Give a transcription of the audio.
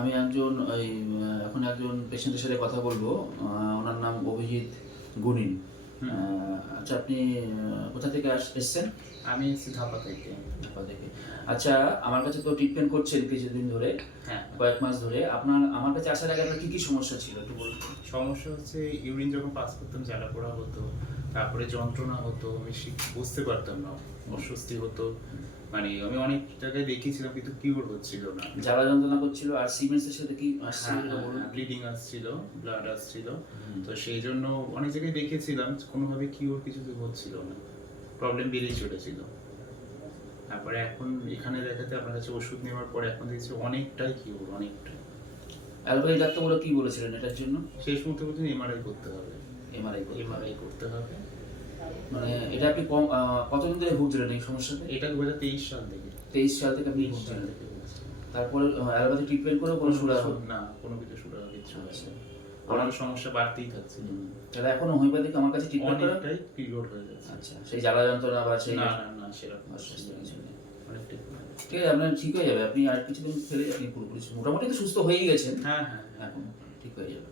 আমি একজন ওই এখন একজন পেশেন্টের সাথে কথা বলব। ওনার নাম অভিজিৎ গুনিন। আচ্ছা আপনি কোথা থেকে এসছেন? আমি এসেছি ধাপা থেকে। ঢাকা থেকে। আচ্ছা আমার কাছে তো ট্রিটমেন্ট করছেন কিছুদিন ধরে হ্যাঁ। কয়েক মাস ধরে। আপনার আমার কাছে আসার আগে আপনার কী কী সমস্যা ছিল একটু বলুন সমস্যা হচ্ছে ইউরিন যখন পাস করতাম জ্বালা পোড়া হতো তারপরে যন্ত্রণা হতো আমি বুঝতে পারতাম না অস্বস্তি হতো। মানে আমি অনেক জায়গায় দেখিয়েছিলাম কিন্তু কিউর হচ্ছিল না। জ্বালা যন্ত্রণা করছিল আর সিমেন্সের সাথে কি হ্যাঁ, আসছিল একটু ব্লিডিং আসছিল ব্লাড আসছিল। তো সেই জন্য অনেক জায়গায় দেখিয়েছিলাম কোনোভাবে কিউর কিছু হচ্ছিল না। প্রবলেম বেড়েই চলেছিল। তারপরে এখন এখানে দেখাতে আপনার কাছে ওষুধ নেওয়ার পরে এখন দেখছি অনেকটাই কিউর অনেকটাই। অ্যালোপ্যাথি ডাক্তারবাবু কি বলেছিলেন এটার জন্য? শেষ মুহূর্তে বলছেন এমআরআই করতে হবে। এমআরআই এমআরআই করতে হবে। মানে এটা আপনি কতদিন ধরে ভুগছিলেন এই সমস্যাতে? এটা দু হাজার তেইশ সাল থেকে। তেইশ সাল থেকে আপনি ভুগছিলেন তারপরে অ্যালোপ্যাথি ট্রিটমেন্ট করেও কোনো সুরা না কোনো কিছু হবে কিছু আচ্ছা। আমার সমস্যা বাড়তেই থাকছে। তাহলে এখন হোমিওপ্যাথিক আমার কাছে ট্রিটমেন্ট করেন অনেকটাই পিরিয়ড হয়ে যাচ্ছে আচ্ছা সেই জ্বালা যন্ত্রণা বা সেই না না না সেরকম নেই। অনেকটাই ঠিক আছে আপনার ঠিক হয়ে যাবে। আপনি আর কিছুদিন ফেলে আপনি পুরোপুরি মোটামুটি তো সুস্থ হয়েই গেছেন। হ্যাঁ হ্যাঁ হ্যাঁ। এখন ঠিক হয়ে যাবে।